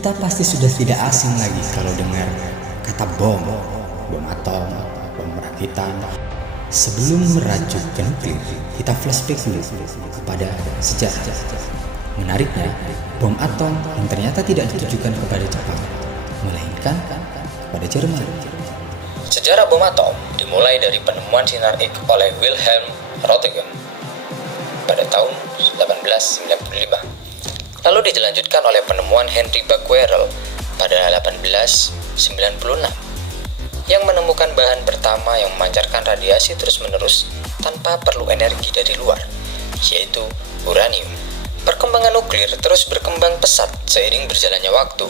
Kita pasti sudah tidak asing lagi kalau dengar kata bom atom, bom rakitan. Sebelum merajut ke nuklir, kita flashback dulu kepada sejarah. Menariknya, bom atom yang ternyata tidak ditujukan kepada Jepang, melainkan kepada Jerman. Sejarah bom atom dimulai dari penemuan sinar X oleh Wilhelm Röntgen pada tahun 1895. Lalu dilanjutkan oleh penemuan Henry Becquerel pada 1896 yang menemukan bahan pertama yang memancarkan radiasi terus-menerus tanpa perlu energi dari luar, yaitu uranium. Perkembangan nuklir terus berkembang pesat seiring berjalannya waktu.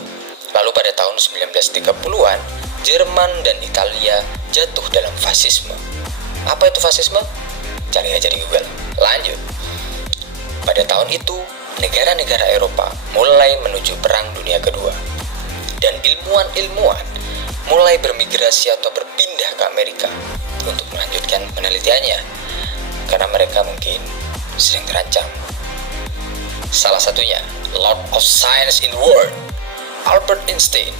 Lalu pada tahun 1930-an, Jerman dan Italia jatuh dalam fasisme. Apa itu fasisme? Cari aja di Google. Lanjut. Pada tahun itu, negara-negara Eropa mulai menuju Perang Dunia Kedua. Dan ilmuwan-ilmuwan mulai bermigrasi atau berpindah ke Amerika untuk melanjutkan penelitiannya, karena mereka mungkin sering terancam. Salah satunya, Lord of Science in the World, Albert Einstein.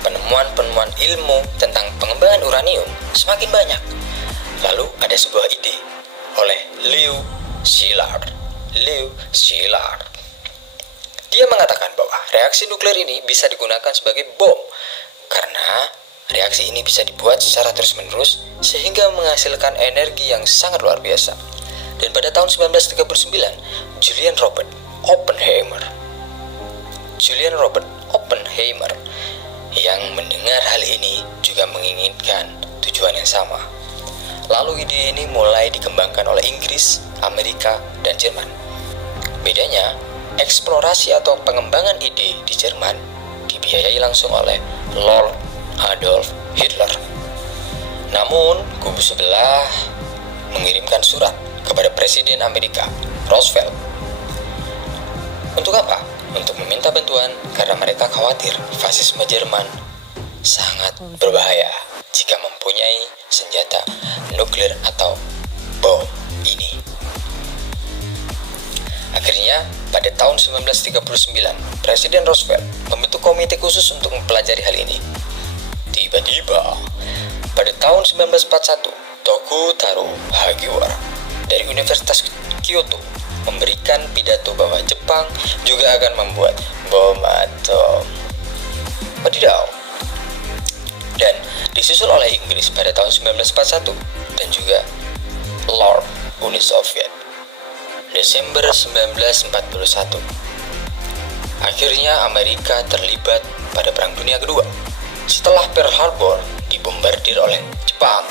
Penemuan-penemuan ilmu tentang pengembangan uranium semakin banyak. Lalu ada sebuah ide oleh Leo Szilard. Dia mengatakan bahwa reaksi nuklir ini bisa digunakan sebagai bom karena reaksi ini bisa dibuat secara terus-menerus sehingga menghasilkan energi yang sangat luar biasa. Dan pada tahun 1939, Julian Robert Oppenheimer yang mendengar hal ini juga menginginkan tujuan yang sama. Lalu ide ini mulai dikembangkan oleh Inggris, Amerika, dan Jerman. Bedanya, eksplorasi atau pengembangan ide di Jerman dibiayai langsung oleh Lord Adolf Hitler. Namun, kubu sebelah mengirimkan surat kepada Presiden Amerika, Roosevelt. Untuk apa? Untuk meminta bantuan karena mereka khawatir fasisme Jerman sangat berbahaya jika mempunyai senjata nuklir atau bom ini. Akhirnya, pada tahun 1939, Presiden Roosevelt membentuk komite khusus untuk mempelajari hal ini. Tiba-tiba, pada tahun 1941, Taro Hagiwara dari Universitas Kyoto memberikan pidato bahwa Jepang juga akan membuat bom atom. Wadidaw. Dan disusul oleh Inggris pada tahun 1941 dan juga Lord Uni Soviet Desember 1941. Akhirnya Amerika terlibat pada Perang Dunia Kedua setelah Pearl Harbor dibombardir oleh Jepang.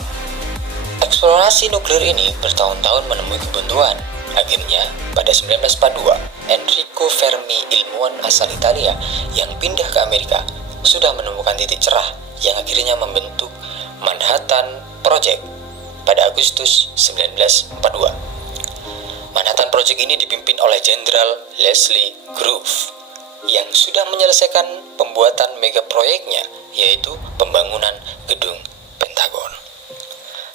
Eksplorasi nuklir ini bertahun-tahun menemui kebuntuan. Akhirnya, pada 1942, Enrico Fermi, ilmuwan asal Italia yang pindah ke Amerika, sudah menemukan titik cerah yang akhirnya membentuk Manhattan Project pada Agustus 1942. Manhattan Project ini dipimpin oleh Jenderal Leslie Groove yang sudah menyelesaikan pembuatan mega proyeknya, yaitu pembangunan gedung Pentagon.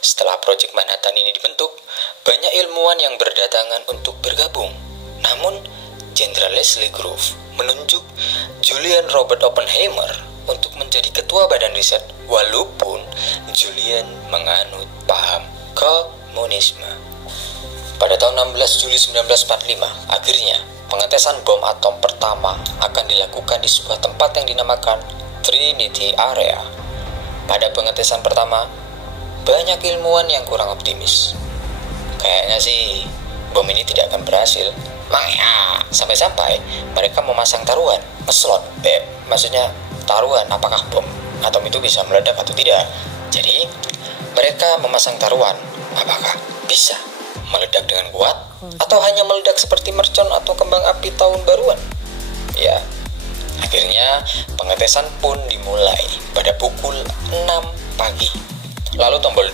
Setelah proyek Manhattan ini dibentuk, banyak ilmuwan yang berdatangan untuk bergabung. Namun, Jenderal Leslie Groove menunjuk Julian Robert Oppenheimer untuk menjadi ketua badan riset, walaupun Julian menganut paham komunisme. Pada tahun 16 Juli 1945, akhirnya pengetesan bom atom pertama akan dilakukan di sebuah tempat yang dinamakan Trinity Area. Pada pengetesan pertama, banyak ilmuwan yang kurang optimis. Kayaknya sih bom ini tidak akan berhasil. Makanya sampai-sampai mereka memasang taruhan, maksudnya taruhan apakah bom atom itu bisa meledak atau tidak. Jadi mereka memasang taruhan apakah bisa meledak dengan kuat atau hanya meledak seperti mercon atau kembang api tahun baruan. Ya, akhirnya pengetesan pun dimulai pada pukul 6 pagi. Lalu tombol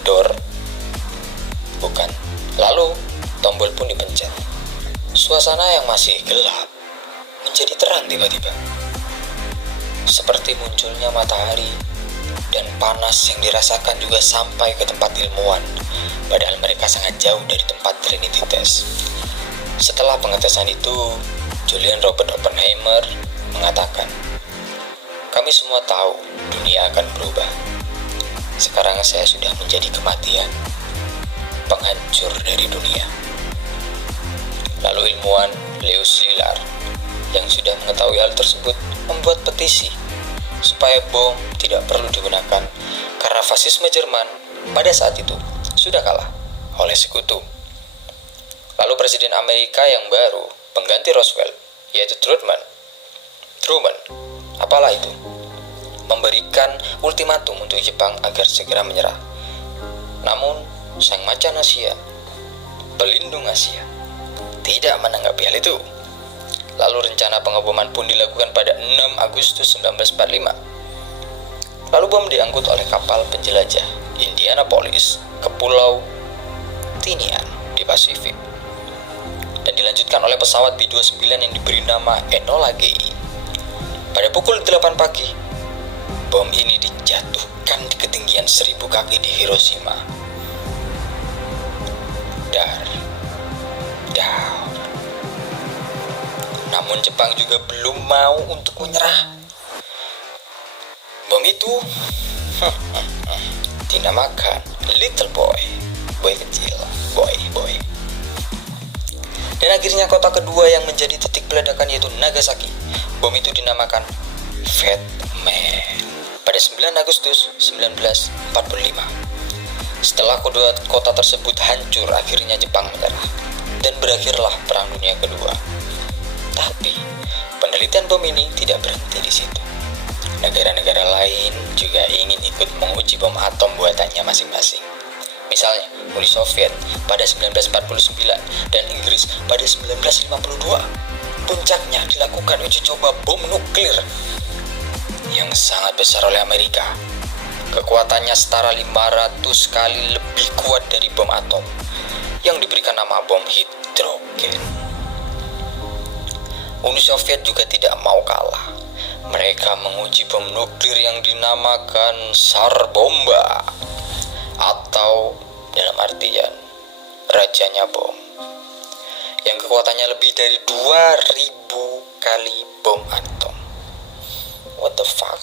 pun dipencet. Suasana yang masih gelap menjadi terang tiba-tiba. Seperti munculnya matahari, dan panas yang dirasakan juga sampai ke tempat ilmuwan, padahal mereka sangat jauh dari tempat Trinity Test. Setelah pengetesan itu, Julian Robert Oppenheimer mengatakan, Kami semua tahu dunia akan berubah. Sekarang saya sudah menjadi kematian, penghancur dari dunia. Lalu ilmuwan Leo Szilard yang sudah mengetahui hal tersebut membuat petisi supaya bom tidak perlu digunakan karena fasisme Jerman pada saat itu sudah kalah oleh sekutu. Lalu Presiden Amerika yang baru, pengganti Roosevelt, yaitu Truman, apalah itu, memberikan ultimatum untuk Jepang agar segera menyerah. Namun, sang macan Asia, pelindung Asia, tidak menanggapi hal itu. Lalu rencana pengeboman pun dilakukan pada 6 Agustus 1945. Lalu bom diangkut oleh kapal penjelajah Indianapolis ke Pulau Tinian di Pasifik dan dilanjutkan oleh pesawat B-29 yang diberi nama Enola Gay. Pada pukul 8 pagi, bom ini dijatuhkan di ketinggian 1000 kaki di Hiroshima. Dar. Namun Jepang juga belum mau untuk menyerah. Bom itu dinamakan Little Boy, boy kecil, boy. Dan akhirnya kota kedua yang menjadi titik peledakan yaitu Nagasaki. Bom itu dinamakan Fat Man pada 9 Agustus 1945. Setelah kedua kota tersebut hancur, akhirnya Jepang menyerah dan berakhirlah Perang Dunia Kedua. Tapi penelitian bom ini tidak berhenti di situ. Negara-negara lain juga ingin ikut menguji bom atom buatannya masing-masing. Misalnya Uni Soviet pada 1949 dan Inggris pada 1952. Puncaknya dilakukan uji coba bom nuklir yang sangat besar oleh Amerika. Kekuatannya setara 500 kali lebih kuat dari bom atom yang diberikan nama bom hidrogen. Uni Soviet juga tidak mau kalah. Mereka menguji bom nuklir yang dinamakan Tsar Bomba, atau dalam artian rajanya bom, yang kekuatannya lebih dari 2000 kali bom atom. What the fuck?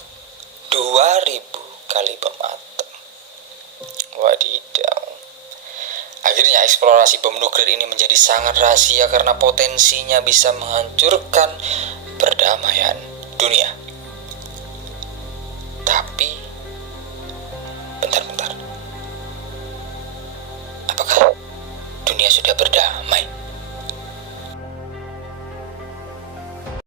2000 kali bom atom. Wadidaw. Akhirnya eksplorasi bom nuklir ini menjadi sangat rahasia karena potensinya bisa menghancurkan perdamaian dunia.